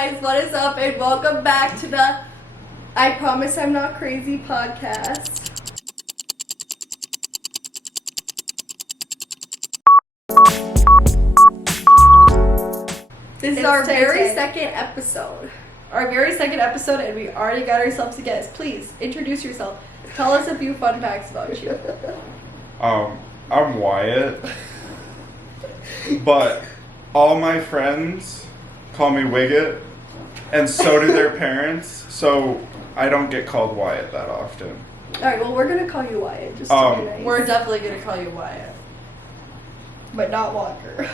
guys, what is up, and welcome back to the I Promise I'm Not Crazy podcast. This is our very second episode. And we already got ourselves a guest. Please, introduce yourself. Tell us a few fun facts about you. I'm Wyatt, but all my friends call me Wiggett, and so do their parents, so I don't get called Wyatt that often. Alright, well, we're gonna call you Wyatt, just to be nice. We're definitely gonna call you Wyatt. But not Walker.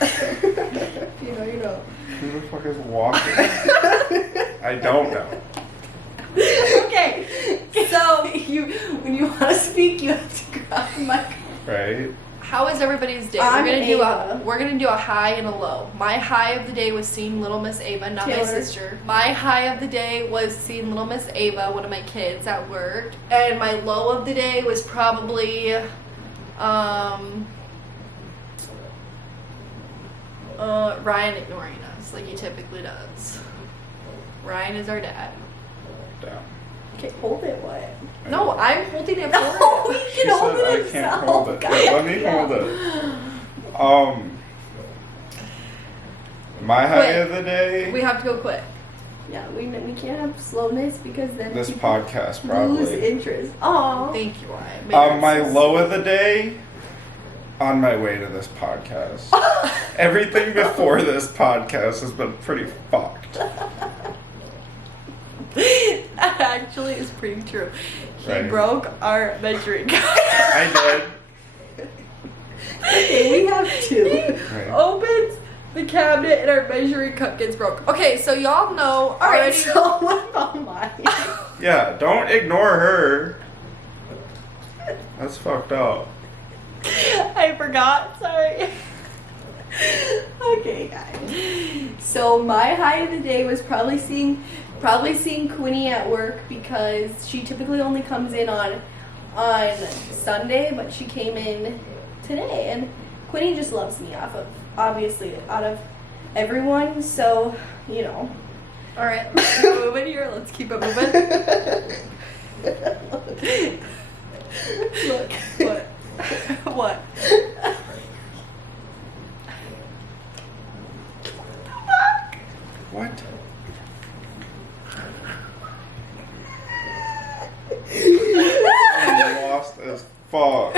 You know. Who the fuck is Walker? I don't know. Okay, so when you want to speak, you have to grab the mic. Right? How is everybody's day? We're gonna do a high and a low. My high of the day was seeing Little Miss Ava, not Taylor. my sister. My high of the day was seeing Little Miss Ava, one of my kids, at work. And my low of the day was probably Ryan ignoring us like he typically does. Ryan is our dad. Damn. Okay, hold it, Wyatt. No, I'm holding it for No, him. you can hold it I yourself. can't hold it. Wait, let me hold it. My high of the day. We have to go quick. Yeah, we can't have slowness because then This people podcast lose probably. interest. Oh, Thank you, Ryan. My low of the day. On my way to this podcast. Everything before this podcast has been pretty fucked. That actually is pretty true. He Right. broke our measuring cup. I did. okay, we have two. Right. Opens the cabinet and our measuring cup gets broke. Okay, so y'all know All right, already. so what about mine? Yeah, don't ignore her. That's fucked up. I forgot. Sorry. Okay, guys. So my high of the day was probably seeing Quinny at work because she typically only comes in on Sunday, but she came in today, and Quinny just loves me obviously out of everyone. So All right, let's keep it moving here. Let's keep it moving. look, What? What? What? I'm lost as fuck.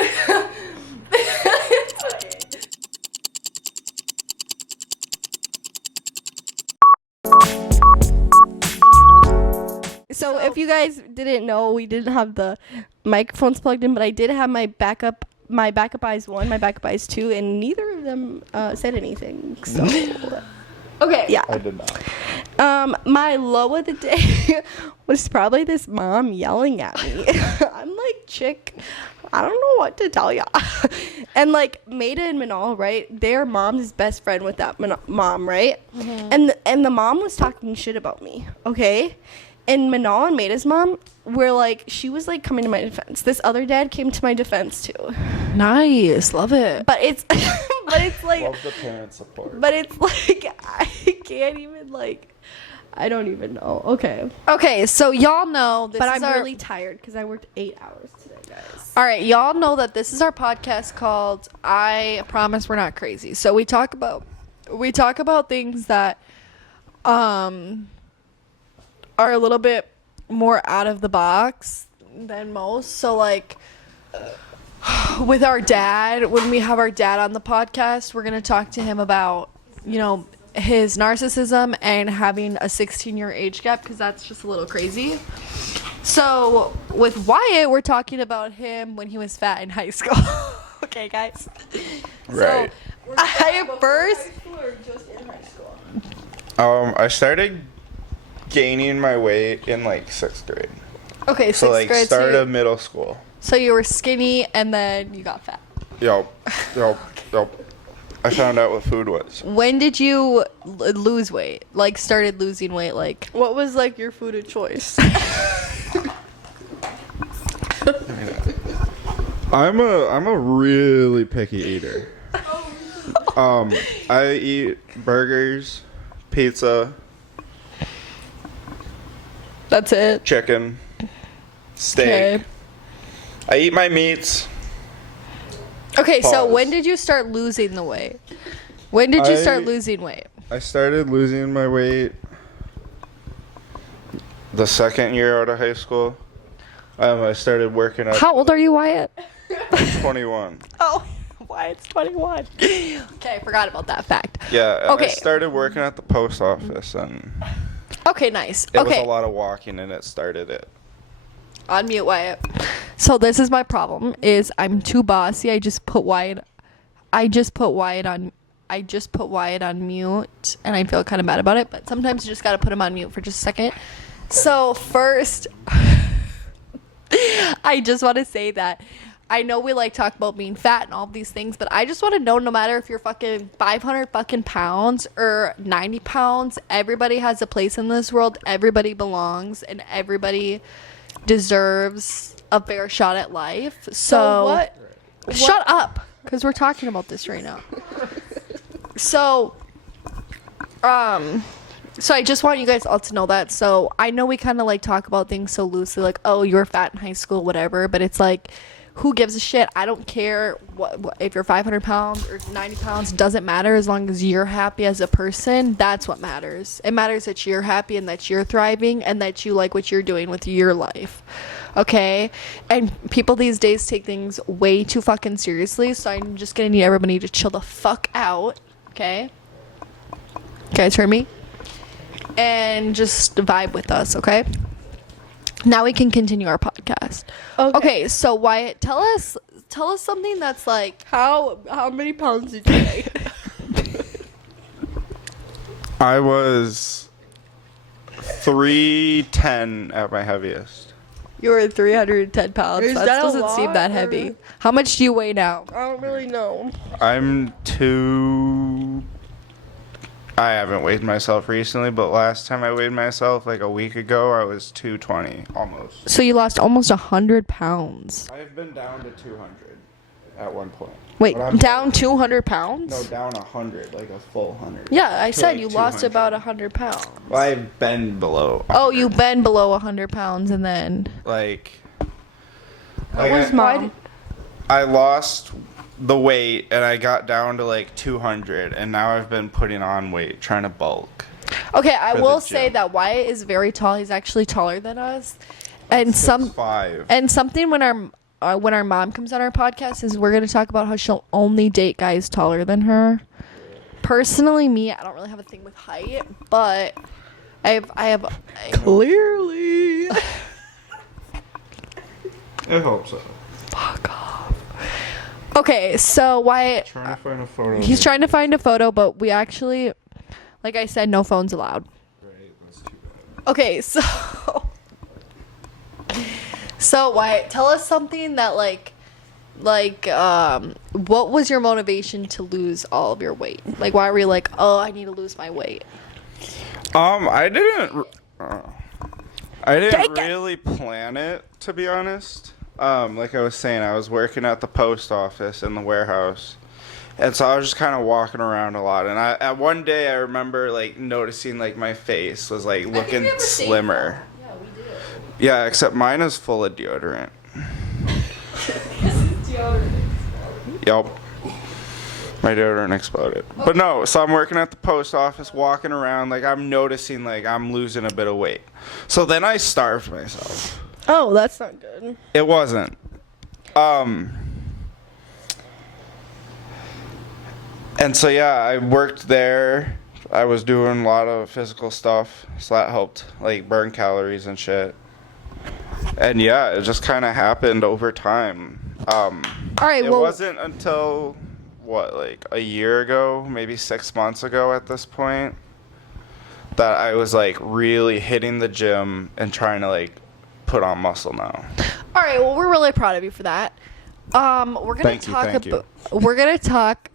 So if you guys didn't know, we didn't have the microphones plugged in, but I did have my backup eyes 1, my backup eyes 2, and neither of them said anything. So Okay. yeah. I did not. My low of the day was probably this mom yelling at me. I'm like, chick, I don't know what to tell ya. And like Maida and Manal, right? Their mom's best friend with that mom, right? Mm-hmm. And the mom was talking shit about me, okay? And Manal and Maida's mom were like, she was like coming to my defense. This other dad came to my defense too. Nice, love it. But it's like, Love the parent support. but it's like, I can't even like, I don't even know. Okay, so y'all know this But is I'm our really tired because I worked 8 hours today, guys. All right, y'all know that this is our podcast called I Promise We're Not Crazy. So we talk about things that are a little bit more out of the box than most. So like with our dad, when we have our dad on the podcast, we're going to talk to him about, his narcissism and having a 16-year age gap, because that's just a little crazy. So with Wyatt, we're talking about him when he was fat in high school. Okay, guys. Right. So I first. I started gaining my weight in like 6th grade. Okay, So like grade, start of middle school. So you were skinny and then you got fat. Yup. I found out what food was. When did you lose weight? Like started losing weight? Like What was like your food of choice? I'm a really picky eater. I eat burgers, pizza, That's it. chicken, steak. Okay. I eat my meats. Okay, so Pause. when did you start losing the weight? When did you start I- losing weight? I started losing my weight the second year out of high school. I started working at How old are you, Wyatt? 21. Oh, Wyatt's 21. Okay, I forgot about that fact. Yeah, Okay. I started working at the post office, and Okay, nice. it was Okay, a lot of walking, and it started it. unmute Wyatt. So this is my problem: is I'm too bossy. I just put Wyatt on mute, and I feel kind of bad about it. But sometimes you just gotta put him on mute for just a second. So first, I just want to say that I know we like talk about being fat and all these things, but I just want to know, no matter if you're fucking 500 fucking pounds or 90 pounds, everybody has a place in this world. Everybody belongs, and everybody deserves a fair shot at life. So what? Shut up, because we're talking about this right now. So I just want you guys all to know that. So I know we kind of like talk about things so loosely, like, oh, you were fat in high school, whatever. But it's like, who gives a shit? I don't care what if you're 500 pounds or 90 pounds. Doesn't matter, as long as you're happy as a person. That's what matters. It matters that you're happy and that you're thriving and that you like what you're doing with your life. Okay? And people these days take things way too fucking seriously. So I'm just gonna need everybody to chill the fuck out. Okay? You guys heard me? And just vibe with us, okay? Now we can continue our podcast. Okay, so Wyatt, tell us something that's like, How many pounds did you weigh? I was 310 at my heaviest. you were 310 pounds. Is That that a doesn't lot, seem that or- heavy. How much do you weigh now? I don't really know. I haven't weighed myself recently, but last time I weighed myself like a week ago, I was 220 almost. So you lost almost 100 pounds. I've been down to 200 at one point. Wait, But I'm- down 200 pounds? No, down 100, like a full 100. Yeah, I To, said like, you lost 200. about 100 pounds. Well, I've been below. Oh, you've been below 100 pounds and then... Like What was mom? I lost the weight and I got down to like 200, and now I've been putting on weight, trying to bulk. Okay, I For will the say gym. that Wyatt is very tall. He's actually taller than us. And 6'5". something when our mom comes on our podcast is we're going to talk about how she'll only date guys taller than her. Personally, me, I don't really have a thing with height, but I have Clearly. I hope so. fuck off. Okay, so Wyatt, Trying to find a photo. he's trying to find a photo, but we actually, like I said, no phones allowed. Right, that's too bad. Okay, so Wyatt, tell us something that like what was your motivation to lose all of your weight? Like, why were you like, oh, I need to lose my weight? I didn't Take it. really plan it, to be honest. Like I was saying, I was working at the post office in the warehouse, and so I was just kind of walking around a lot. And at one day, I remember like noticing like my face was like looking slimmer. Yeah, we did. Yeah, except mine is full of deodorant. This is deodorant. Yup. My deodorant exploded. But no, so I'm working at the post office, walking around, like I'm noticing like I'm losing a bit of weight. So then I starved myself. Oh, that's not good. It wasn't. And so yeah, I worked there. I was doing a lot of physical stuff, so that helped like burn calories and shit. And yeah, it just kind of happened over time. All right, It well, wasn't until what, like a year ago, maybe 6 months ago at this point, that I was like really hitting the gym and trying to like put on muscle now. all right, well, we're really proud of you for that. We're gonna Thank you, talk thank you. about we're gonna talk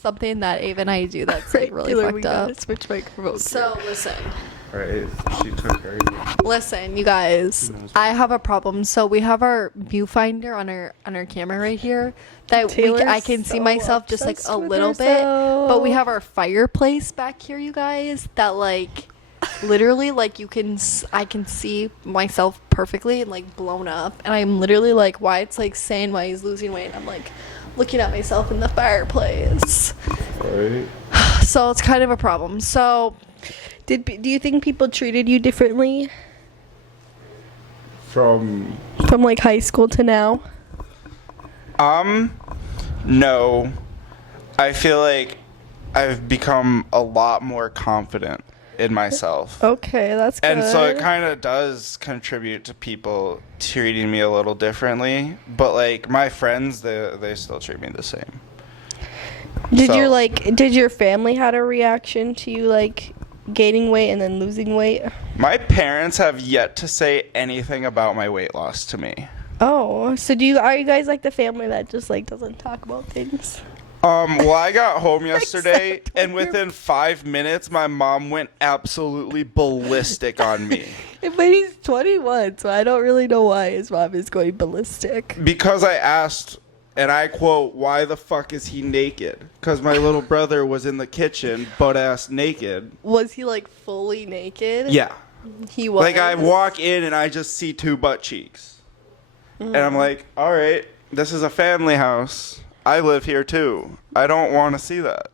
something that Ava and I do that's like really Taylor, fucked we gotta up. switch microphones. So listen. Right? She took her. Listen, you guys, I have a problem. So we have our viewfinder on our camera right here that Taylor's I can see so myself just like obsessed a with little bit. But we herself. have our fireplace back here, you guys, that like literally like I can see myself perfectly and like blown up, and I'm literally like Wyatt's like saying why he's losing weight. I'm like looking at myself in the fireplace. Right. So it's kind of a problem. So Do you think people treated you differently From from like high school to now? no. I feel like I've become a lot more confident in myself. Okay, that's good. And so it kind of does contribute to people treating me a little differently. But, like, my friends, they still treat me the same. Did your family had a reaction to you, like, gaining weight and then losing weight? My parents have yet to say anything about my weight loss to me. Oh, so are you guys like the family that just, like, doesn't talk about things? Well, I got home yesterday, Except and within 5 minutes, my mom went absolutely ballistic on me. But he's 21, so I don't really know why his mom is going ballistic. Because I asked, and I quote, "Why the fuck is he naked?" Because my little brother was in the kitchen, butt-ass naked. Was he, like, fully naked? Yeah. He was? Like, I walk in, and I just see 2 butt cheeks. And I'm like, all right, this is a family house. I live here too. I don't want to see that.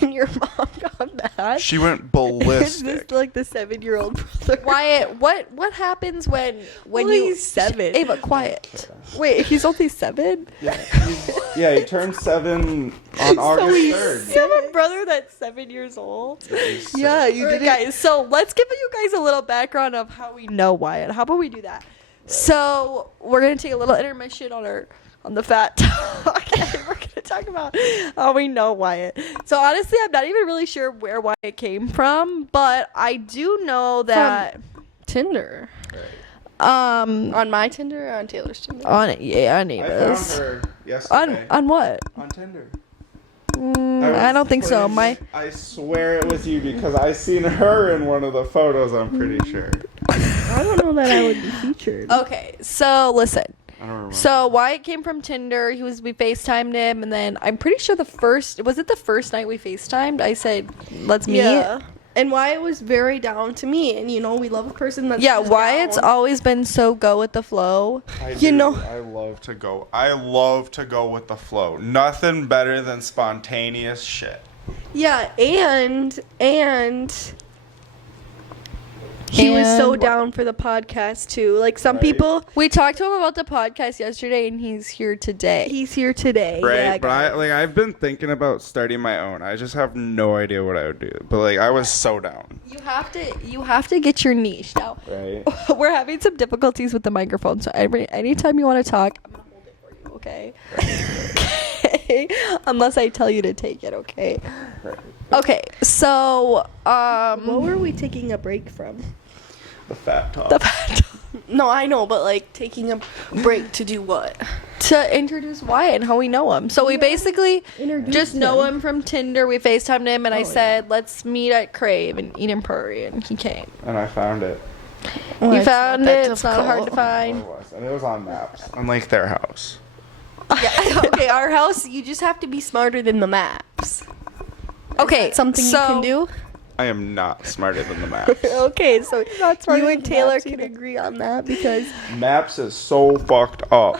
And your mom got mad? She went Is ballistic. this like the 7-year-old brother? Wyatt, what happens when Well, you he's 7. Ava, quiet. Wait, he's only 7? Yeah, he turned 7 on August 3rd. You have a brother that's 7 years old? Yeah, you Alright, did it. guys, so let's give you guys a little background of how we know Wyatt. How about we do that? So we're gonna take a little intermission on the fat talk, and we're gonna talk about how we know Wyatt. So honestly, I'm not even really sure where Wyatt came from, but I do know that Tinder. on On my Tinder or on Taylor's Tinder? on I found Eva's. her yesterday On what? on Tinder. I don't think so. I swear it was you because I seen her in one of the photos, I'm pretty sure. I don't know that I would be featured. Okay, so listen. I don't remember. So Wyatt came from Tinder. We FaceTimed him, and then I'm pretty sure the first night we FaceTimed, I said, let's meet. Yeah. And Wyatt was very down to me, and we love a person that's Yeah, just Wyatt's down. always been so go with the flow. I you do. know- I love to go. I love to go with the flow. Nothing better than spontaneous shit. Yeah, and he was so And- down for the podcast too. Like some Right. people, We talked to him about the podcast yesterday, and he's here today. he's here today. Right, Yeah, but I've been thinking about starting my own. I just have no idea what I would do. But I was so down. You have to get your niche now. Right. We're having some difficulties with the microphone, so anytime you want to talk, I'm gonna hold it for you, okay? Okay. Unless I tell you to take it, okay? Right. Okay, so what were we taking a break from? The fat talk. the fact No, I know, but like taking a break to do what? to introduce Wyatt and how we know him. So we basically Introduce just know him. him from Tinder. We FaceTimed him, and I Oh, said, let's meet at Crave and eat in Prairie, and he came. And I found it. You found it. It's not hard to It find. was. And it was on maps. Unlike their house. Yeah, okay, our house, you just have to be smarter than the maps. Okay, Something you can do? I am not smarter than the maps. Okay, so smarter you than and Taylor maps can either. agree on that because Maps is so fucked up.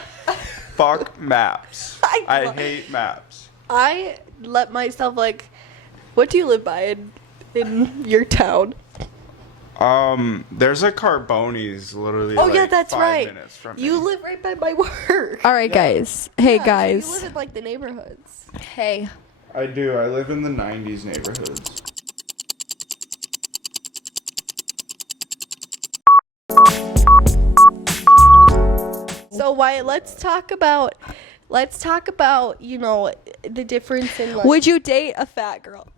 Fuck maps. I I love- hate maps. I let myself what do you live by in your town? There's a Carboni's literally. Oh yeah, that's 5 right. minutes from You me. live right by my work. All right, guys. Hey, Yeah, so guys. you live in like the neighborhoods. Hey. I do. I live in the '90s neighborhoods. So Wyatt, let's talk about the difference in like Would you date a fat girl?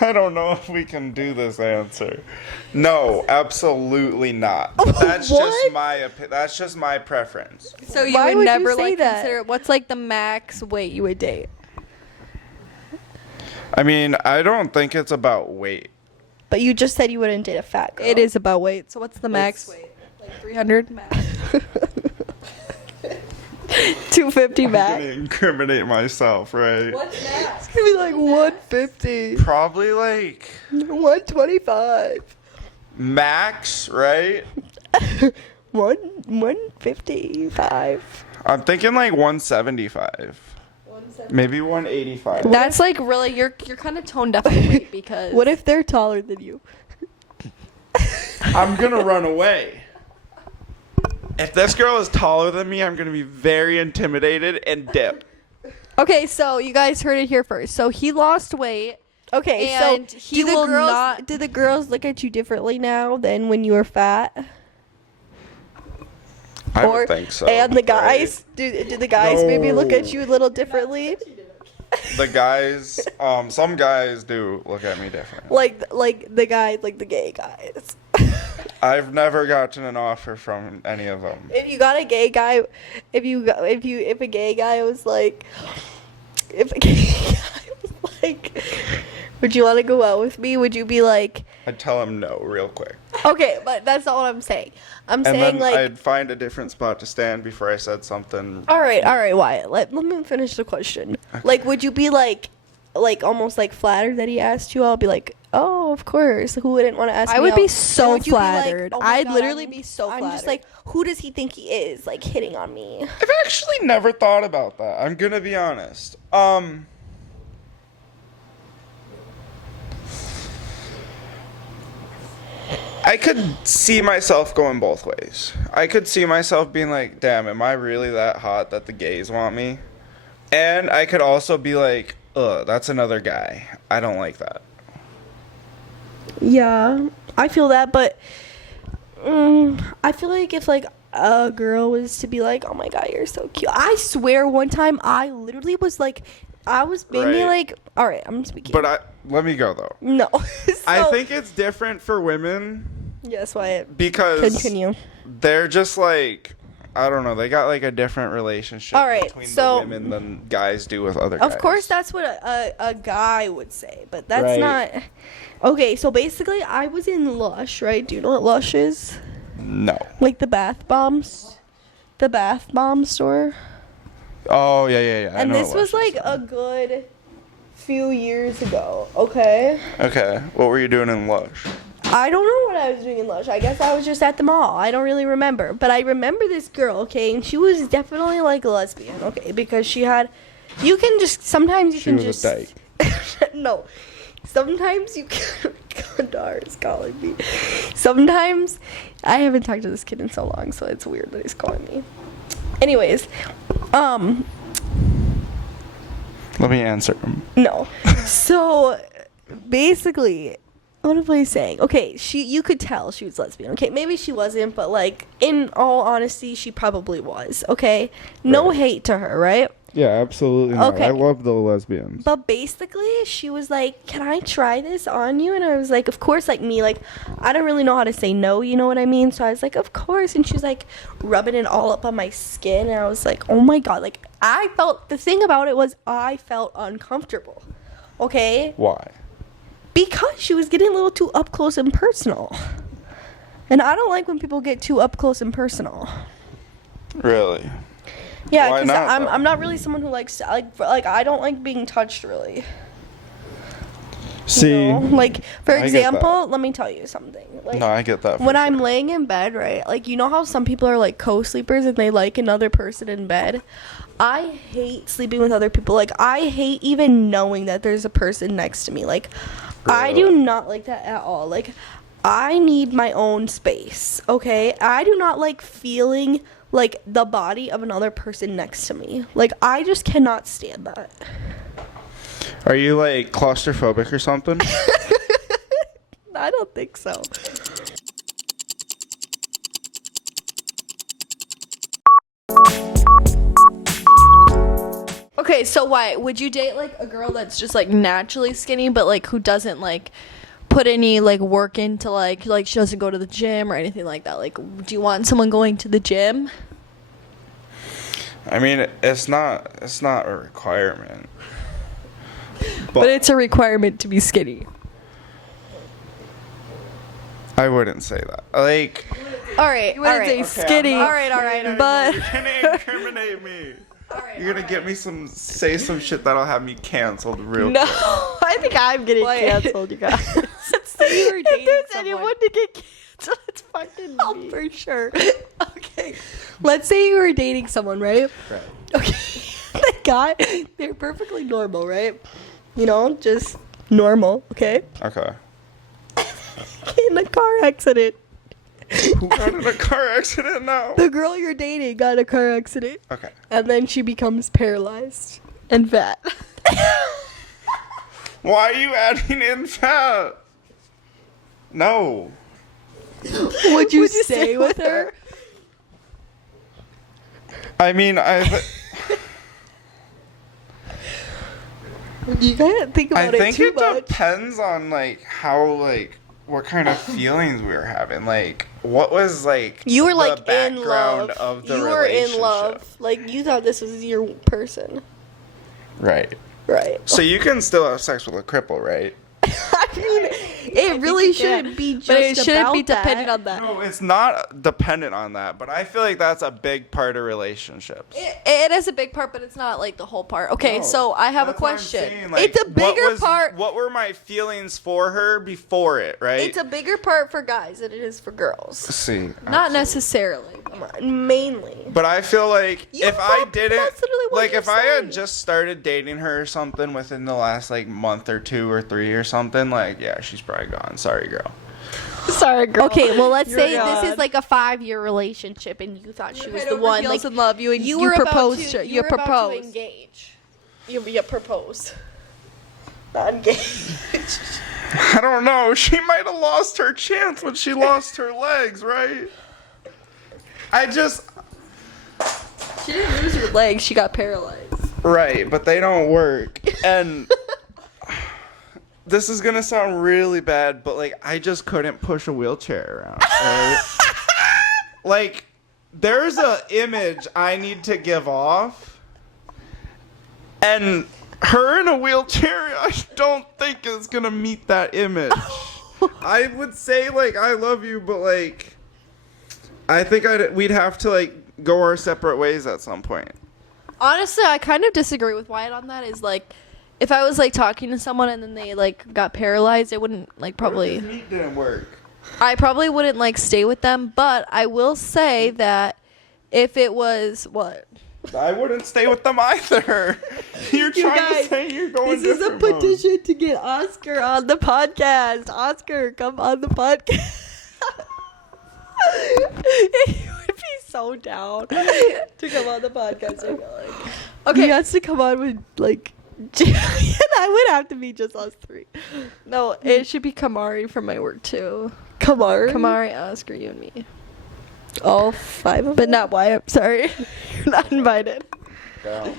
I don't know if we can do this answer. No, absolutely not. But that's What? just that's just my preference. So you Why would would you never say like that? consider what's like the max weight you would date? I mean, I don't think it's about weight. But you just said you wouldn't date a fat girl. It is about weight. So what's the max It's- weight? Like 300 max. 250 I'm back. gonna incriminate myself, right? What's that? It's gonna be like 150. Probably like 125. max, right? 155. I'm thinking like 175. Maybe 185. That's like really you're kind of tone deaf weight because What if they're taller than you? I'm gonna run away. If this girl is taller than me, I'm gonna be very intimidated and dip. Okay, so you guys heard it here first. So he lost weight. Okay, And so he will girls, not- do the girls look at you differently now than when you were fat? I would think so. And the right? guys, do the guys maybe look at No. you a little differently? The guys, some guys do look at me different. Like the guys, like the gay guys. I've never gotten an offer from any of them. If you got a gay guy, if a gay guy was like, would you want to go out with me? Would you be like, I'd tell them no real quick. okay, but that's not what I'm saying. I'm And saying then like, I'd find a different spot to stand before I said something. all right, Wyatt. Let me finish the question. Like, would you be like almost like flattered that he asked you? I'll be like, oh, of course. Who wouldn't want to ask? I me would out? be Or so would you be like, flattered. oh my I'd God, literally I'm- be so I'm just flattered. like, who does he think he is? Like hitting on me? I've actually never thought about that. I'm gonna be honest. I could see myself going both ways. I could see myself being like, damn, am I really that hot that the gays want me? And I could also be like, ugh, that's another guy. I don't like that. Yeah, I feel that, but I feel like if like a girl was to be like, "Oh my God, you're so cute," I swear one time I literally was like, I was maybe Right. like, all right, I'm speaking. But let me go though. no, I So- think it's different for women yes, Wyatt. because Continue. they're just like, I don't know, they got like a different relationship All right, between so- the women than guys do with other guys. Of course, that's what a guy would say, but that's Right. not. Okay, so basically, I was in Lush, right? Do you know what Lush is? No. Like the bath bombs, the bath bomb store. Oh, yeah. I And know this what was Lush like is. a good few years ago. Okay. Okay, what were you doing in Lush? I don't know what I was doing in Lush. I guess I was just at the mall. I don't really remember. But I remember this girl, okay, and she was definitely like a lesbian, okay, because she had. You can just sometimes you She can was just. a dyke. No. Sometimes you can. Gondar is calling me. Sometimes I haven't talked to this kid in so long, so it's weird that he's calling me. Anyways, Let me answer him. no. So basically, what am I saying? Okay, you could tell she was lesbian. Okay, maybe she wasn't, but like in all honesty, she probably was. Okay, no Right. hate to her, right? Yeah, absolutely not. Okay. I love the lesbians. But basically, she was like, "Can I try this on you?" And I was like, "Of course." Like me, like I don't really know how to say no. You know what I mean? So I was like, "Of course." And she's like rubbing it all up on my skin, and I was like, "Oh my God!" Like I felt the thing about it was I felt uncomfortable. Okay, Why? because she was getting a little too up close and personal, and I don't like when people get too up close and personal. Really? Yeah, Why because not, though? I'm not really someone who likes like I don't like being touched really. See, You know? Like for I get example, let me tell you something. Like no, I get that. when I'm laying in bed, right? Like you know how some people are like co-sleepers and they like another person in bed. I hate sleeping with other people. Like I hate even knowing that there's a person next to me. Like I do Really? not like that at all. Like I need my own space. Okay? I do not like feeling like the body of another person next to me. Like I just cannot stand that. Are you like claustrophobic or something? I don't think so. Okay, so why would you date like a girl that's just like naturally skinny but like who doesn't like put any like work into like she doesn't go to the gym or anything like that? Like do you want someone going to the gym? I mean, it's not a requirement. But it's a requirement to be skinny. I wouldn't say that. Like, All right. You wouldn't say skinny. All right. But You're gonna incriminate me. You're gonna get me say some shit that'll have me canceled real no, quick. I think I'm getting canceled, you guys. Say you were dating If there's someone. anyone to get canceled, it's fucking me. For sure. Okay. Let's say you were dating someone, right? Right. Okay. The guy, they're perfectly normal, right? You know, just normal, okay? Okay. In a car accident. Who got in a car accident now? The girl you're dating got in a car accident. Okay. And then she becomes paralyzed and fat. Why are you adding in fat? No. Would you stay with her? I mean, You gotta think I about it think too it much. depends on like how like what kind of feelings we were having. Like what was like You were the like in background love. of the You were in relationship. love. Like you thought this was your person. Right. Right. So you can still have sex with a cripple, right? I mean, it really shouldn't be just But it shouldn't be about dependent that. on that. No, it's not dependent on that, but I feel like that's a big part of relationships. It is a big part, but it's not like the whole part. Okay, No, so I have a that's what I'm question. saying, like, It's a bigger part. What were my feelings for her before it, right? It's a bigger part for guys than it is for girls. See. Not necessarily. Mainly. But I feel like You if I fuck- didn't, that's literally what like you're if I had saying. just started dating her or something within the last like month or 2 or 3 or something, like yeah, she's probably gone. Sorry, girl. Sorry, girl. Okay, well, let's You're say God. this is like a 5-year relationship, and you thought she was the one. Like in love. You were proposed. about to, You were about to proposed. engage. You proposed. Not engaged. I don't know. She might have lost her chance when she lost her legs, right? I just She didn't lose her legs. She got paralyzed. right, but they don't work. And this is gonna sound really bad, but like I just couldn't push a wheelchair around. Right? Like there's a image I need to give off, and her in a wheelchair I don't think is gonna meet that image. I would say like I love you, but like I think we'd have to like go our separate ways at some point. Honestly, I kind of disagree with Wyatt on that. Is like, if I was like talking to someone and then they like got paralyzed, it wouldn't like probably. Meat didn't work. I probably wouldn't like stay with them. But I will say that if it was what. I wouldn't stay with them either. You're trying guys, to say you're going This is a different roads. petition to get Oscar on the podcast. Oscar, come on the podcast. He would be so down to come on the podcast. I feel like. Okay. He has to come on with like Jillian. I would have to be just us 3. No, it should be Kamari from my work too. Kamari. Oscar, you and me. All 5 of them. But not Wyatt. Sorry. You're not invited. Girl.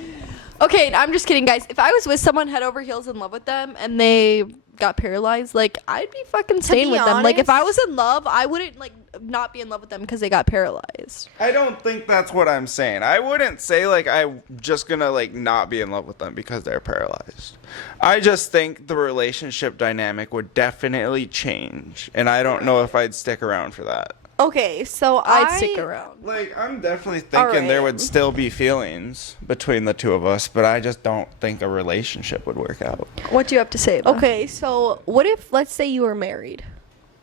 Okay, I'm just kidding, guys. If I was with someone head over heels in love with them and they got paralyzed, like I'd be fucking staying be with them. Like if I was honest- in love, I wouldn't like not be in love with them because they got paralyzed. I don't think that's what I'm saying. I wouldn't say like I'm just gonna like not be in love with them because they're paralyzed. I just think the relationship dynamic would definitely change, and I don't know if I'd stick around for that. Okay, so I'd stick around. Like I'm definitely thinking there Alright. would still be feelings between the two of us, but I just don't think a relationship would work out. What do you have to say? About Okay, so what if, let's say, you were married?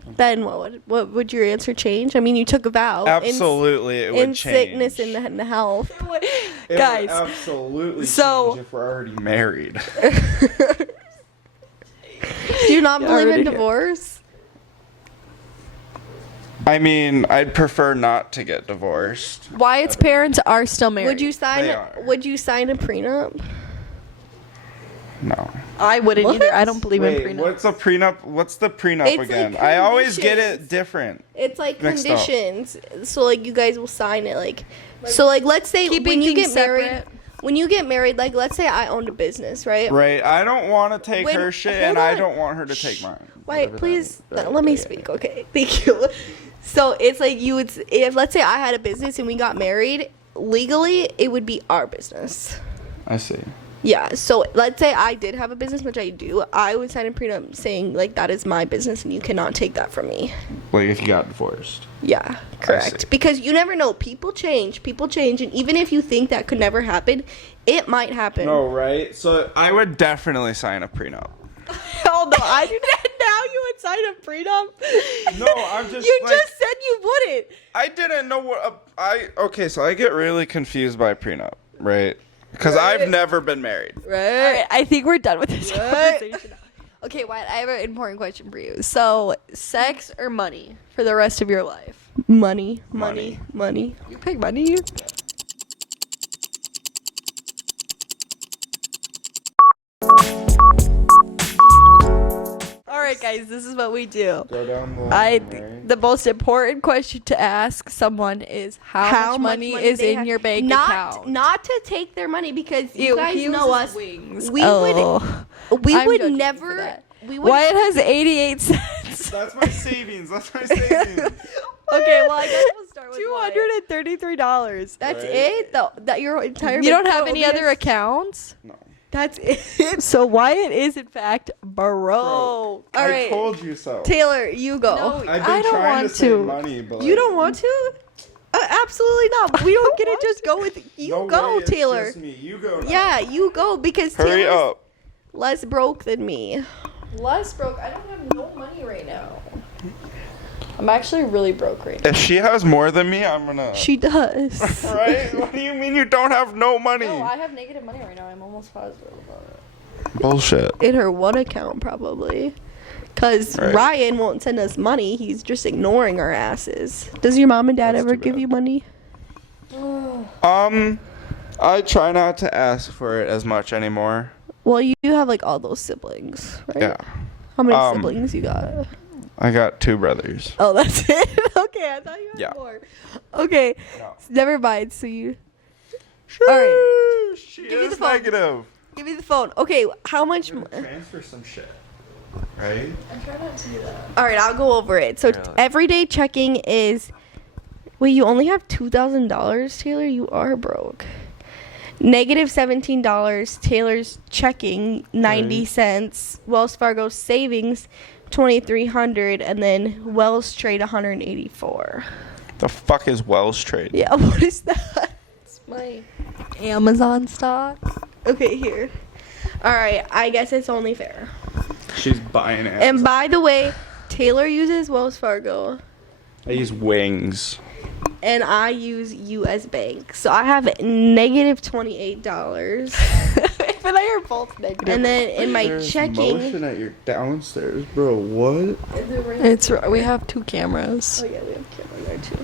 Then what would your answer change? I mean, you took a vow. Absolutely, it would in change. sickness and in the health. It Guys, would absolutely so- change if we're already married. do you not You believe heard in it here. divorce? I mean, I'd prefer not to get divorced. Wyatt's parents are still married. Would you sign? They are. Would you sign a prenup? No. I wouldn't What? either. I don't believe Wait, in prenup. what's a prenup? What's the prenup It's like again? I always get it conditions. different. It's like Mixed up. conditions. So like you guys will sign it. Like so like let's say keeping when you things get married. separate. When you get married, like let's say I owned a business, right? Right. I don't want to take When- her shit, hold and I on. don't want her to take mine. Wait, Whatever please that- let me yeah. speak. Okay, thank you. So it's like you would, if let's say I had a business and we got married, legally it would be our business. I see. Yeah, so let's say I did have a business, which I do. I would sign a prenup saying, like, that is my business and you cannot take that from me. Like if you got divorced. Yeah, see. correct. Because you never know. People change, and even if you think that could never happen, it might happen. No, right? So I would definitely sign a prenup. Hell no, I did not. Now you would sign a prenup? No, I'm just You like, just said you wouldn't. I didn't know what okay, so I get really confused by prenup, right? Because Right. I've never been married. Right. Alright, I think we're done with this Right. conversation. Okay, Wyatt, I have an important question for you. So, sex or money for the rest of your life? Money. You pick money? Alright, guys, this is what we do. Go down the line. The most important question to ask someone is how much money is they in have- your bank not, account? Not to take their money because you Ew, guys he know uses us. wings. We Oh. we I'm would judging you for never. that. We would. Wyatt has 88 cents. That's my savings. That's my savings. Okay, well, I guess we'll start with $233. That's Right. it. That your entire. You don't bank have account any only other has- accounts? No. That's it. So Wyatt is in fact broke. All I right, told you so. Taylor, you go. No, I've been I don't trying want to save to. money, but You don't want to? Absolutely not. We don't get to want just go with you. No Go, way, it's Taylor. just me. You go now. Yeah, you go because Hurry Taylor's up. less broke than me. Less broke. I don't have no money right now. I'm actually really broke right now. If she has more than me, I'm gonna. She does. Right? What do you mean you don't have no money? No, I have negative money right now. I'm almost positive about it. Bullshit. In her one account, probably. Because Right. Ryan won't send us money. He's just ignoring our asses. Does your mom and dad That's ever too give bad. you money? I try not to ask for it as much anymore. Well, you have like all those siblings, right? Yeah. How many Um, siblings you got? I got 2 brothers. Oh, that's it? Okay, I thought you had Yeah. more. Okay, No. never mind. So you... All right. She Give me is the phone. negative. Give me the phone. Okay, how much... Transfer some shit. Right? I try not to do that. All right, I'll go over it. So Really? everyday checking is... Wait, you only have $2,000, Taylor? You are broke. Negative $17. Taylor's checking 90 cents. Wells Fargo savings 2,300, and then Wells trade 184. The fuck is Wells Trade? Yeah, what is that? It's my Amazon stock. Okay, here. All right, I guess it's only fair. She's buying it. And by the way, Taylor uses Wells Fargo, I use Wings. and I use U.S. Bank. So I have negative $28. But I are both negative. And then in my checking... at your downstairs, bro. What? It's we have 2 cameras. Oh yeah, we have camera there too.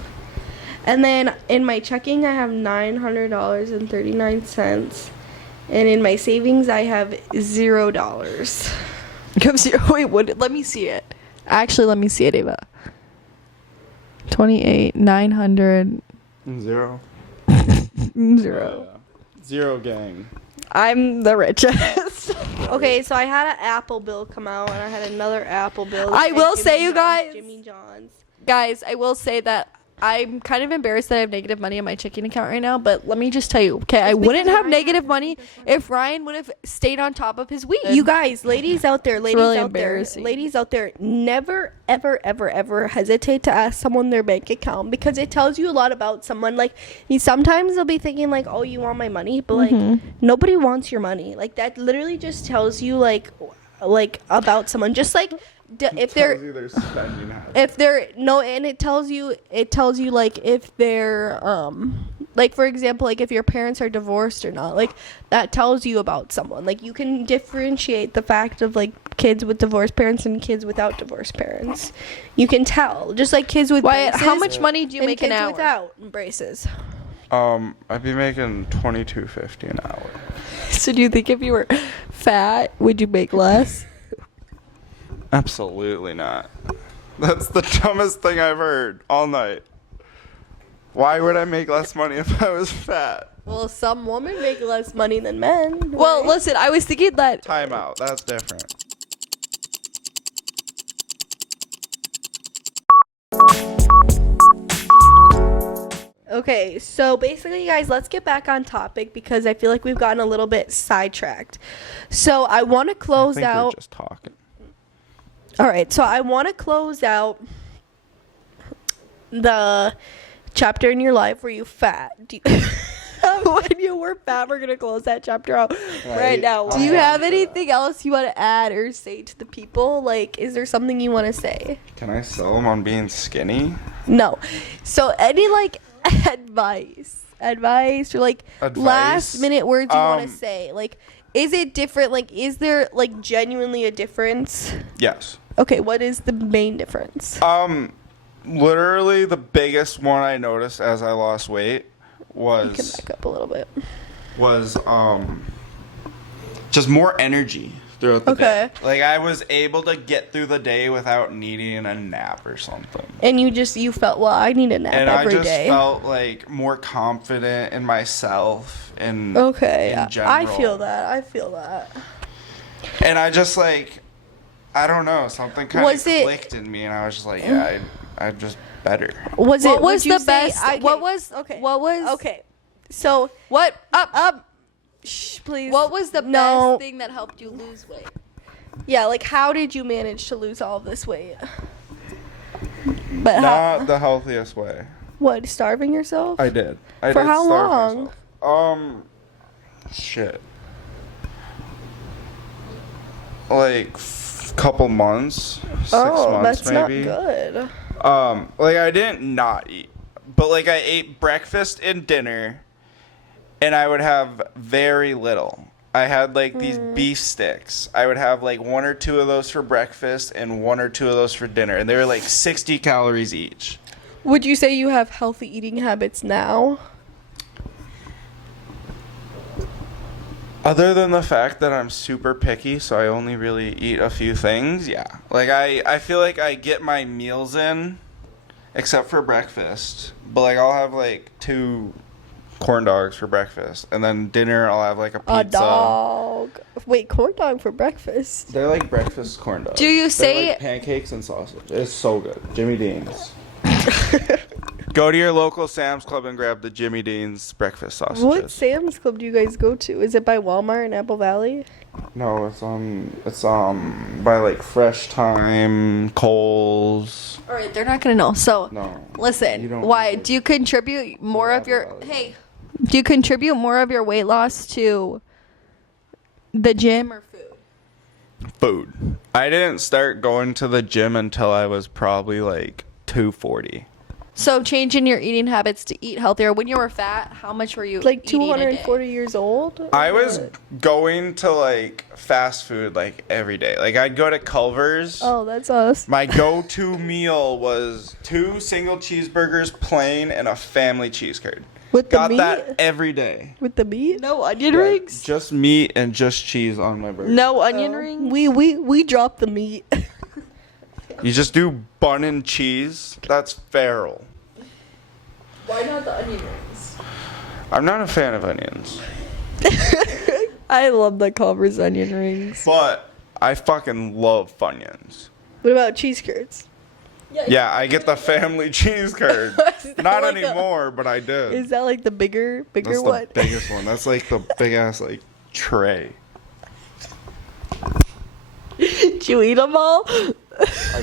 And then in my checking, I have $900.39, and in my savings, I have $0. Comes here. Wait, what? Let me see it. Actually, let me see it, Ava. 28, 900, 0. 0. Zero gang. I'm the richest. Okay, so I had an Apple bill come out, and I had another Apple bill. I It will said say, Jimmy you John's, guys- Jimmy John's. Guys, I will say that I'm kind of embarrassed that I have negative money in my checking account right now, but let me just tell you, okay, I wouldn't because have Ryan negative has money if Ryan would have stayed on top of his weed. You guys, ladies out there, really embarrassing. ladies out there, never, ever, ever, ever hesitate to ask someone their bank account, because it tells you a lot about someone. Like, sometimes they'll be thinking like, "Oh, you want my money?" But like, nobody wants your money. Like, that literally just tells you like about someone. Just like if they're their spending habits. if they're no, and it tells you like if they're like, for example, like if your parents are divorced or not, like that tells you about someone. Like, you can differentiate the fact of like kids with divorced parents and kids without divorced parents. You can tell, just like kids with Wyatt, braces how much money do you and make an kids hour? without braces. I'd be making $22.50 an hour. So do you think if you were fat, would you make less? Absolutely not. That's the dumbest thing I've heard all night. Why would I make less money if I was fat? Well, some women make less money than men. Well, right? listen, I was thinking that Time out. That's different. Okay, so basically, guys, let's get back on topic because I feel like we've gotten a little bit sidetracked. So I want to close I think out. we're just talking. All right, so I want to close out the chapter in your life where you fat. When you were fat, we're gonna close that chapter out right now. Do you have anything else you want to add or say to the people? Like, is there something you want to say? Can I sell them on being skinny? No. So any like advice or like Advice? last minute words you want to say? Like, is it different? Like, is there like genuinely a difference? Yes. Okay, what is the main difference? Literally the biggest one I noticed as I lost weight You can was back up a little bit. just more energy throughout the Okay. day. Like I was able to get through the day without needing a nap or something. And you felt, well, I need a nap And I every just day. felt like more confident in myself and Okay, in general. I feel that. And I just like, I don't know, something kind Was of it- clicked in me, and I was just like, yeah, I'm just better. Was What it? was would you the say- best? okay, What was? Okay. What was? Okay. So What up? shh, please. What was the No. best thing that helped you lose weight? Yeah, like how did you manage to lose all of this weight? But Not the healthiest way. what? Starving yourself? I did. For how starve long? myself. Shit. Like couple months, 6 months that's maybe. not good. Like I didn't not eat, but like I ate breakfast and dinner, and I would have very little. I had like these beef sticks. I would have like 1 or 2 of those for breakfast and 1 or 2 of those for dinner, and they were like 60 calories each. Would you say you have healthy eating habits now? Other than the fact that I'm super picky, so I only really eat a few things, yeah. Like, I feel like I get my meals in, except for breakfast. But, like, I'll have, like, 2 corn dogs for breakfast. And then dinner, I'll have, like, a pizza. A dog. Wait, corn dog for breakfast? They're, like, breakfast corn dogs. Do you They're, say- like, pancakes and sausage. It's so good. Jimmy Dean's. Go to your local Sam's Club and grab the Jimmy Dean's breakfast sausages. What Sam's Club do you guys go to? Is it by Walmart in Apple Valley? No, it's by like Fresh Time, Kohl's. All right, they're not gonna know. So No. you listen, don't why need it. do you contribute more Yeah, of your well, hey? Do you contribute more of your weight loss to the gym or food? Food. I didn't start going to the gym until I was probably like 240. So changing your eating habits to eat healthier. When you were fat, how much were you Like eating a day? 240 years old? I was going to like fast food like every day. Like I'd go to Culver's. Oh, that's us. My go-to meal was 2 single cheeseburgers plain and a family cheese curd. With the Got meat? that every day. With the meat? No onion Yeah, rings. just meat and just cheese on my burger. No onion rings. We dropped the meat. You just do bun and cheese? That's feral. Why not the onion rings? I'm not a fan of onions. I love the Culver's onion rings. But I fucking love Funyuns. What about cheese curds? Yeah, I get the family cheese curd. Is that Not like a- anymore, but I did. Is that like the bigger That's one? the biggest one. That's like the big ass like tray. Did you eat them all? I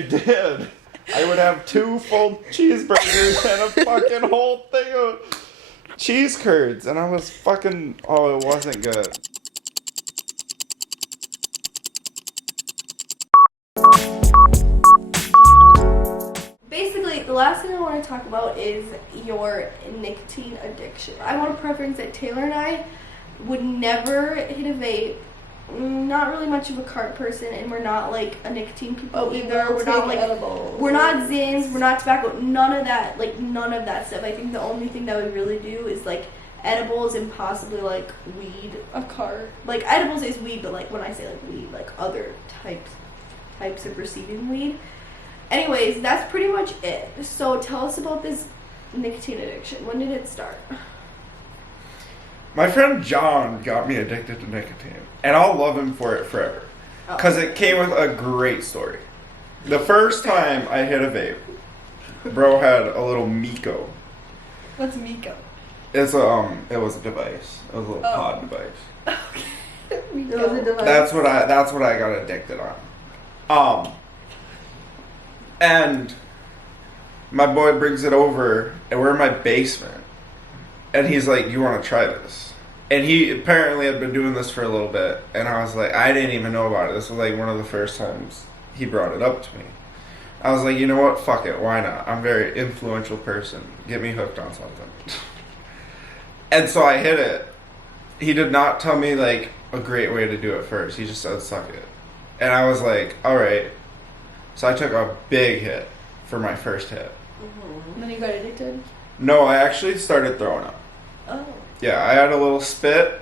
did. I would have 2 full cheeseburgers and a fucking whole thing of cheese curds, and I was fucking. Oh, it wasn't good. Basically, the last thing I want to talk about is your nicotine addiction. I want to preference that Taylor and I would never hit a vape. Not really much of a cart person, and we're not like a nicotine people either. We're not like we're not Zins, we're not tobacco, none of that. Like none of that stuff. I think the only thing that we really do is like edibles and possibly like weed. A cart. Like edibles is weed, but like when I say like weed, like other types of receiving weed. Anyways, that's pretty much it. So tell us about this nicotine addiction. When did it start? My friend John got me addicted to nicotine, and I'll love him for it forever. Because it came with a great story. The first time I hit a vape, bro had a little Miko What's Miko? It's a it was a device. It was a little pod device. It was a device. That's what I got addicted on. And my boy brings it over, and we're in my basement, and he's like, "You want to try this?" And he apparently had been doing this for a little bit, and I was like, I didn't even know about it. This was like one of the first times he brought it up to me. I was like, you know what? Fuck it. Why not? I'm a very influential person. Get me hooked on something. And so I hit it. He did not tell me like a great way to do it first. He just said, suck it. And I was like, all right. So I took a big hit for my first hit. Mm-hmm. And then you got addicted? No, I actually started throwing up. Oh. Yeah, I had a little spit,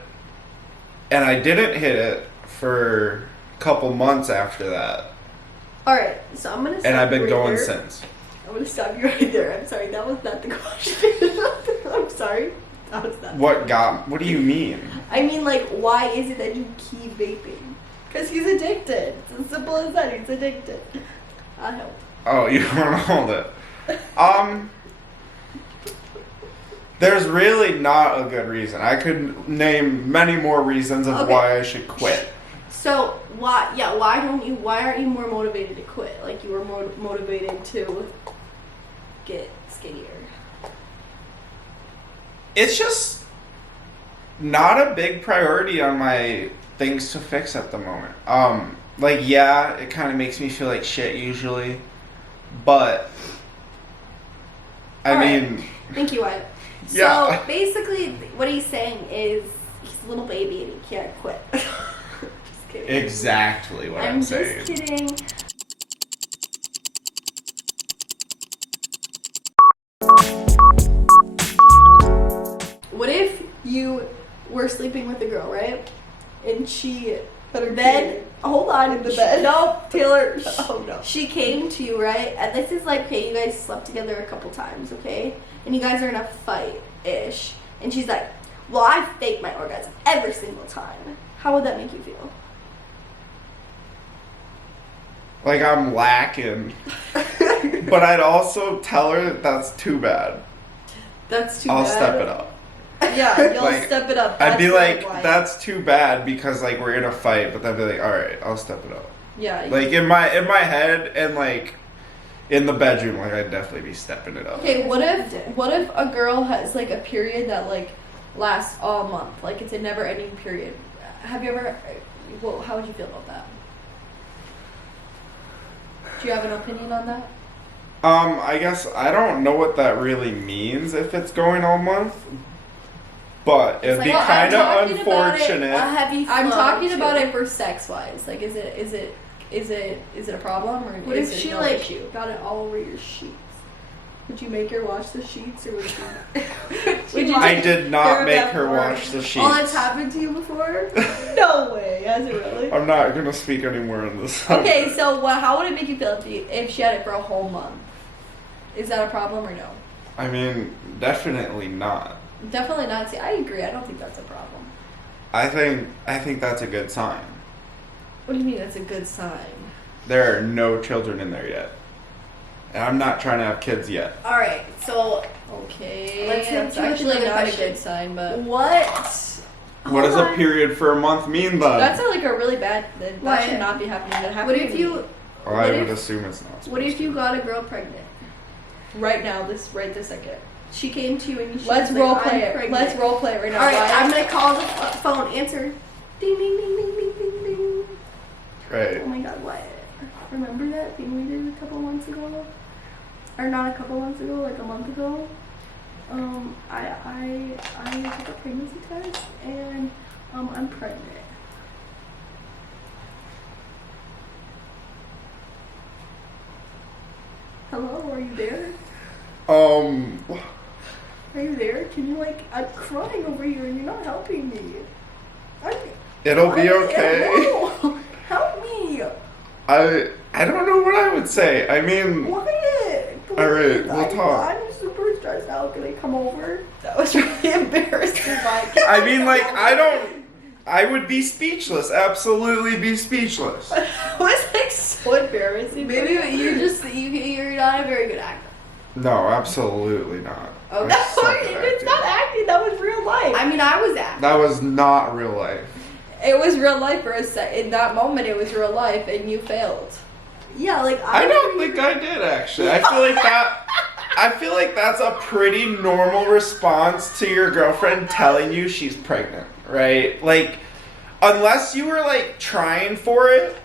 and I didn't hit it for a couple months after that. Alright, so I'm gonna stop And I've been you right going there. since. I'm gonna stop you right there. I'm sorry, that was not the question. I'm sorry. That was not What do you mean? I mean, like, why is it that you keep vaping? Because he's addicted. It's as simple as that. He's addicted. I help. Oh, you want to hold it? There's really not a good reason. I could name many more reasons of why I should quit. So why aren't you more motivated to quit? Like you were more motivated to get skinnier. It's just not a big priority on my things to fix at the moment. Like yeah, it kind of makes me feel like shit usually, but I mean, thank you, Wyatt. Yeah. So basically, what he's saying is he's a little baby and he can't quit. Just kidding. Exactly what I'm saying. just kidding. What if you were sleeping with a girl, right? And she then hold on in the bed. No, Taylor. Oh no. She came to you, right? And this is like, okay, you guys slept together a couple times, okay? And you guys are in a fight-ish. And she's like, well, I fake my orgasm every single time. How would that make you feel? Like I'm lacking. But I'd also tell her that's too bad. That's too I'll bad. step it up. Yeah, you'll Like, step it up. I'd be That's like, why. that's too bad because like we're in a fight, but then I'd be like, all right, I'll step it up. Yeah. Like in my head and like in the bedroom, like I'd definitely be stepping it up. Okay, what if a girl has like a period that like lasts all month? Like it's a never-ending period. Have you ever? Well, how would you feel about that? Do you have an opinion on that? I guess I don't know what that really means if it's going all month, but it'd be kind of unfortunate. I'm talking about it for sex-wise. Like, is it a problem or What is if it she no like issue? got it all over your sheets? Would you make her wash the sheets, or would you? Would you I take did care not of make that her for wash the sheets. Oh, that's happened to you before? No way, has it really? I'm not gonna speak anymore on this. Okay, so how would it make you feel if she had it for a whole month? Is that a problem or no? I mean, definitely not. Definitely not. See, I agree. I don't think that's a problem. I think that's a good sign. What do you mean that's a good sign? There are no children in there yet. And I'm not trying to have kids yet. All right, so okay, Let's hit that's you with actually another not a question. good sign, but what? What does a period for a month mean then? That's like a really bad. That Why? should not be happening. That happened. What if to you? me. Well, what I would if- assume it's not. What if you got a girl pregnant? Right now, this second. She came to you and she Let's was role like, play I'm it. pregnant. Let's role play it right now. All right, Why? I'm gonna call the phone. Answer. Ding ding ding ding ding ding ding. Right. Oh my God, Wyatt. Remember that thing we did a couple months ago? Or not a couple months ago, like a month ago? I took a pregnancy test and I'm pregnant. Hello, are you there? Are you there? Can you I'm crying over here and you're not helping me. It'll be okay. No. Help me. I don't know what I would say. I mean, Wyatt. all right, we'll talk. I'm super stressed out. Can I come over? That was really embarrassing. I mean, like, I would be speechless. Absolutely be speechless. It was like so embarrassing. Maybe you're not a very good actor. No, absolutely not. Oh, I suck at it's acting. not acting. That was real life. I mean, I was acting. That was not real life. It was real life for a sec. In that moment, it was real life, and you failed. Yeah, like I don't think I did actually. I feel like that's a pretty normal response to your girlfriend telling you she's pregnant, right? Like, unless you were like trying for it,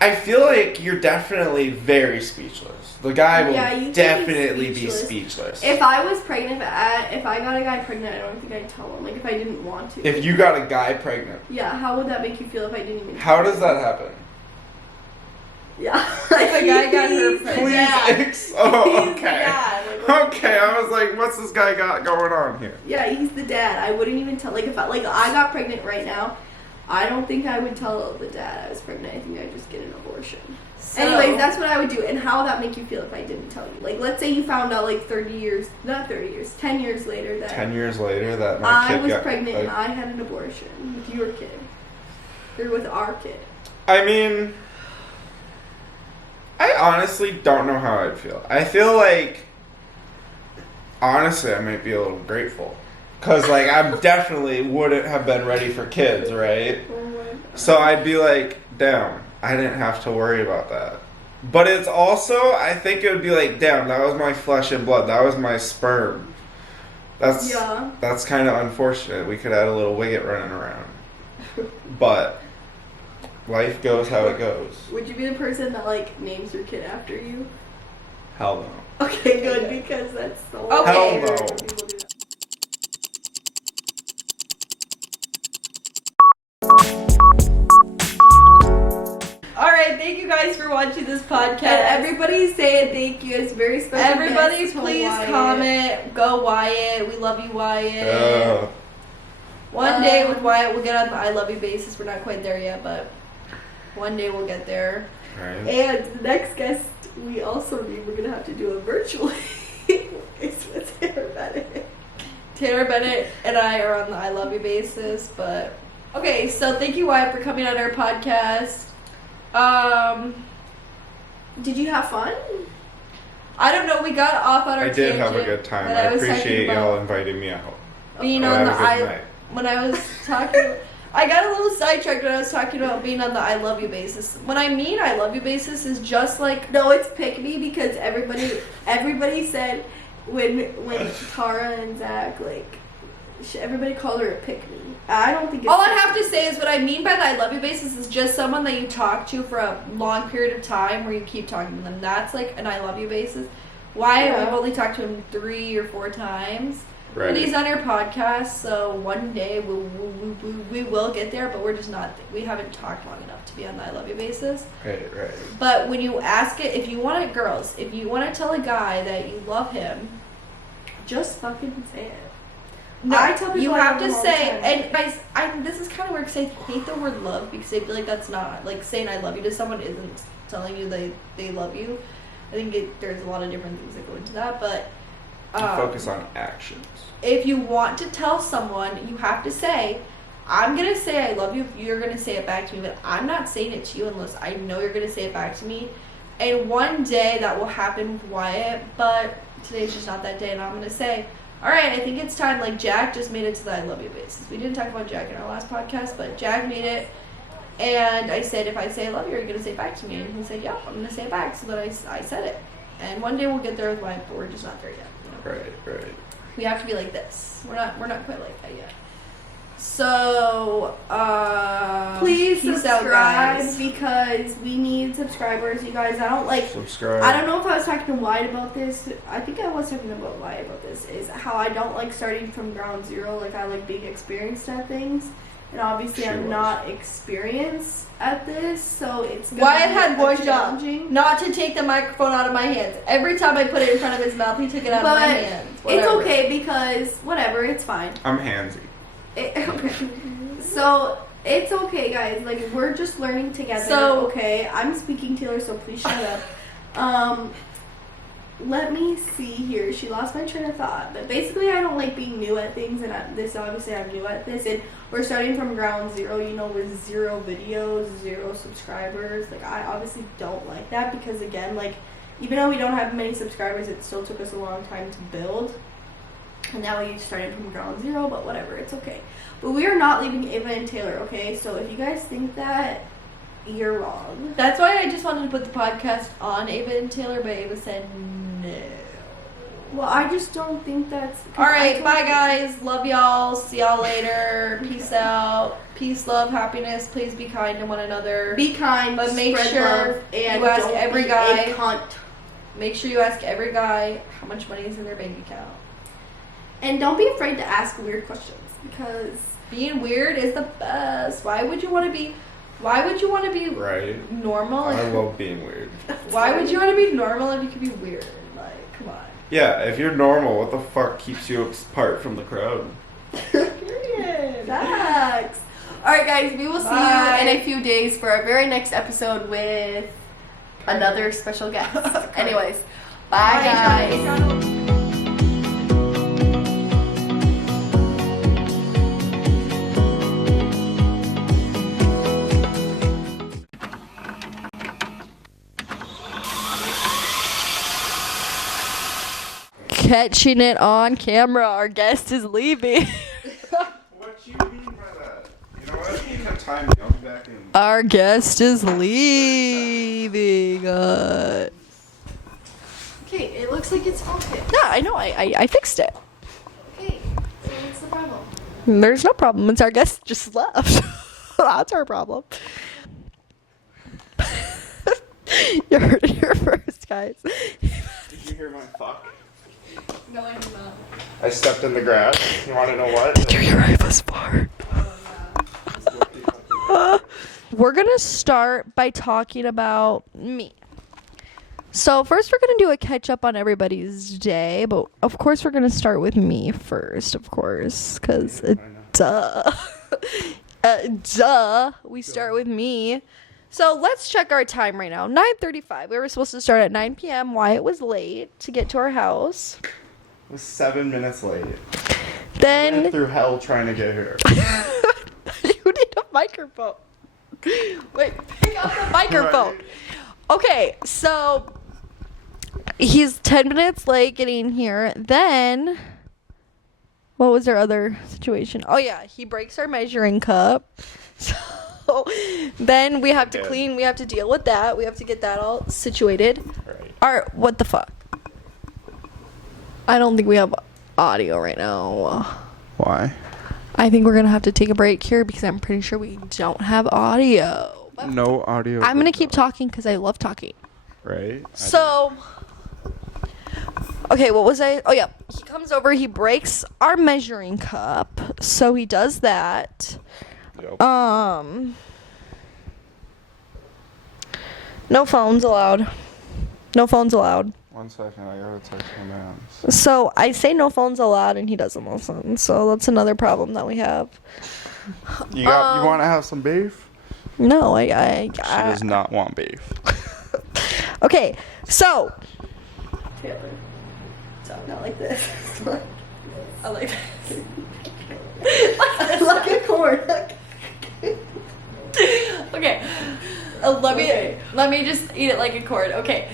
I feel like you're definitely very speechless. The guy will definitely be speechless. If I was pregnant, if I got a guy pregnant, I don't think I'd tell him. Like, if I didn't want to. If you got a guy pregnant. Yeah, how would that make you feel if I didn't even How does that happen? Yeah. Like, if a guy got her pregnant. Please. Oh, He's the okay. dad. Like, Okay, I was like, what's this guy got going on here? yeah, he's the dad. I wouldn't even tell. Like, if I got pregnant right now, I don't think I would tell the dad I was pregnant. I think I'd just get an abortion. So, anyways, that's what I would do. And how would that make you feel if I didn't tell you? Like, let's say you found out like 10 years later that 10 years later that my I kid was got pregnant and I had an abortion with your kid. Or with our kid. I mean, I honestly don't know how I'd feel. I feel like, honestly, I might be a little grateful. Because, like, I definitely wouldn't have been ready for kids, right? Oh my God. So I'd be like, damn, I didn't have to worry about that. But it's also, I think it would be like, damn, that was my flesh and blood. That was my sperm. That's kind of unfortunate. We could have had a little Wigget running around. But life goes how it goes. Would you be the person that, like, names your kid after you? Hell no. Okay, good, because that's so Okay. Hell no. People do that. Alright, thank you guys for watching this podcast. And everybody say a thank you. It's very special. Everybody please comment. Go Wyatt. We love you, Wyatt. One day with Wyatt we'll get on the I love you basis. We're not quite there yet, but one day we'll get there. Right. And the next guest we also need, we're gonna have to do it virtually. It's with Tanner Bennett. Tanner Bennett and I are on the I love you basis, but okay, so thank you, Wyatt, for coming on our podcast. Did you have fun? I don't know. We got off on our tangent. I did have a good time. I appreciate y'all inviting me out. Being on the when I was talking, I got a little sidetracked when I was talking about being on the I love you basis. When I mean I love you basis is just like, no, it's pick me, because everybody said when Tara and Zach, like, everybody called her a pick me. I don't think it's all I have to say is what I mean by the I love you basis is just someone that you talk to for a long period of time where you keep talking to them. That's like an I love you basis. Why we've only talked to him 3 or 4 times. Right. But he's on our podcast, so one day we will get there, but we're just not, we haven't talked long enough to be on the I love you basis. Right. But when you ask it, if you want it, girls, if you want to tell a guy that you love him, just fucking say it. No, I tell people you have to say, and guys, this is kind of weird because I hate the word love because I feel like that's not, like, saying I love you to someone isn't telling you they love you. I think there's a lot of different things that go into that, but focus on actions. If you want to tell someone, you have to say, I'm going to say I love you if you're going to say it back to me, but I'm not saying it to you unless I know you're going to say it back to me. And one day that will happen with Wyatt, but today's just not that day, and I'm going to say, all right, I think it's time. Like, Jack just made it to the I love you basis. We didn't talk about Jack in our last podcast, but Jack made it. And I said, if I say I love you, are you going to say it back to me? And he said, yeah, I'm going to say it back. So then I said it. And one day we'll get there with Wyatt, but we're just not there yet. You know? Right. We have to be like this. We're not quite like that yet. So, please subscribe because we need subscribers, you guys. I don't know if I was talking to Wyatt about this. I think I was talking about Wyatt about this, is how I don't like starting from ground zero. Like, I like being experienced at things. And obviously I'm not experienced at this, so it's Wyatt had one job, not to take the microphone out of my hands. Every time I put it in front of his mouth, he took it out of my hands. It's okay because, whatever, it's fine. I'm handsy. Okay. So, it's okay, guys. Like, we're just learning together. So, okay, I'm speaking Taylor, so please shut up. Let me see here. She lost my train of thought. But basically, I don't like being new at things, and obviously I'm new at this. And we're starting from ground zero, with 0 videos, 0 subscribers. Like, I obviously don't like that because, again, like, even though we don't have many subscribers, it still took us a long time to build. And now we started from ground zero, but whatever, it's okay. But we are not leaving Ava and Taylor, okay? So if you guys think that, you're wrong. That's why I just wanted to put the podcast on Ava and Taylor, but Ava said no. Well, I just don't think that's... Alright, bye guys. Love y'all. See y'all later. Peace out. Peace, love, happiness. Please be kind to one another. Be kind, but make spread sure love, and you ask don't every be guy. a cunt. Make sure you ask every guy how much money is in their bank account. And don't be afraid to ask weird questions, because being weird is the best. Why would you want to be right. normal? I love being weird. Why would you want to be normal if you could be weird? Like, come on. Yeah, if you're normal, what the fuck keeps you apart from the crowd? period. Facts. Alright guys, we will see Bye. you in a few days for our very next episode with another special guest. Anyways, bye guys. Catching it on camera. Our guest is leaving. What you mean by that? You know what? You can time me. I'll be back in. Our guest is leaving. Okay, it looks like it's okay. No, I know. I fixed it. Okay, so what's the problem? There's no problem. It's our guest just left. That's our problem. You heard it here first, guys. Did you hear my fuck? No, I do not. I stepped in the grass. You want to know what? Did you hear Iva's fart? We're gonna start by talking about me. So first we're gonna do a catch up on everybody's day, but of course we're gonna start with me first, of course, because duh. We start with me. So let's check our time right now. 9:35. We were supposed to start at 9 p.m. Wyatt was late to get to our house. I was 7 minutes late. Then Went through hell trying to get here. you need a microphone. Wait, pick up the microphone. Right. Okay, so he's 10 minutes late getting here. Then, what was our other situation? Oh, yeah, he breaks our measuring cup. So then we have to clean. We have to deal with that. We have to get that all situated. Right. Alright, what the fuck? I don't think we have audio right now. Why? I think we're gonna have to take a break here because I'm pretty sure we don't have audio. No audio. I'm gonna keep talking because I love talking. Right. So, okay, what was I? Oh yeah, he comes over. He breaks our measuring cup. So he does that. Yep. No phones allowed. No phones allowed. 1 second, I gotta text my man. So I say no phones allowed, and he doesn't listen. So that's another problem that we have. You want to have some beef? No, She does not want beef. Okay, so Taylor. So, not like this. I like this. Like a corn. okay, let me just eat it like a cord. Okay.